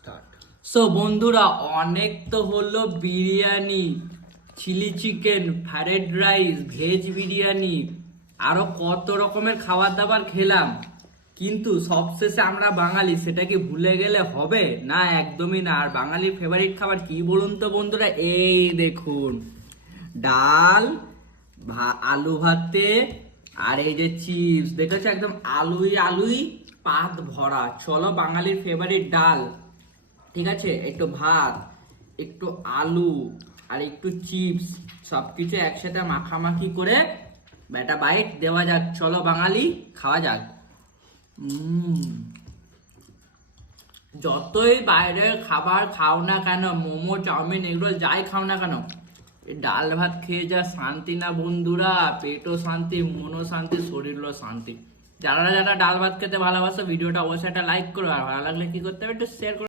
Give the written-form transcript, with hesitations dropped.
Start. So বন্ধুরা, অনেক তো হলো biryani, chilli chicken, fried rice, veg biryani, আরো কত রকমের খাবার দাবার খেলাম, কিন্তু সবশেষে আমরা বাঙালি, সেটা কি ভুলে গেলে হবে? না, একদমই না। আর বাঙালির ফেভারিট খাবার কি বলুন তো বন্ধুরা? এই দেখুন, ডাল, আলু ভাতে, আর এই যে চিপস দেখেছো, একদম আলুই আলুই পাত ভরা। চলো, বাঙালির ফেভারিট ডাল, ঠিক আছে, একটু ভাত, একটু আলু, আর একটু চিপস, সবকিছু একসাথে মাখামাখি করে একটা বাইট দেওয়া যাক। চলো বাঙালি, খাওয়া যাক। যতই বাইরের খাবার খাও না কেন, মোমো, চাউমিন, এগুলো যাই খাও না কেন, এই ডাল ভাত খেয়ে যা শান্তি না বন্ধুরা, পেটও শান্তি, মনও শান্তি, শরীরও শান্তি। যারা যারা ডাল ভাত খেতে ভালোবাসো, ভিডিওটা অবশ্যই একটা লাইক করো, আর ভালো লাগলে কি করতে হবে, একটু শেয়ার করো।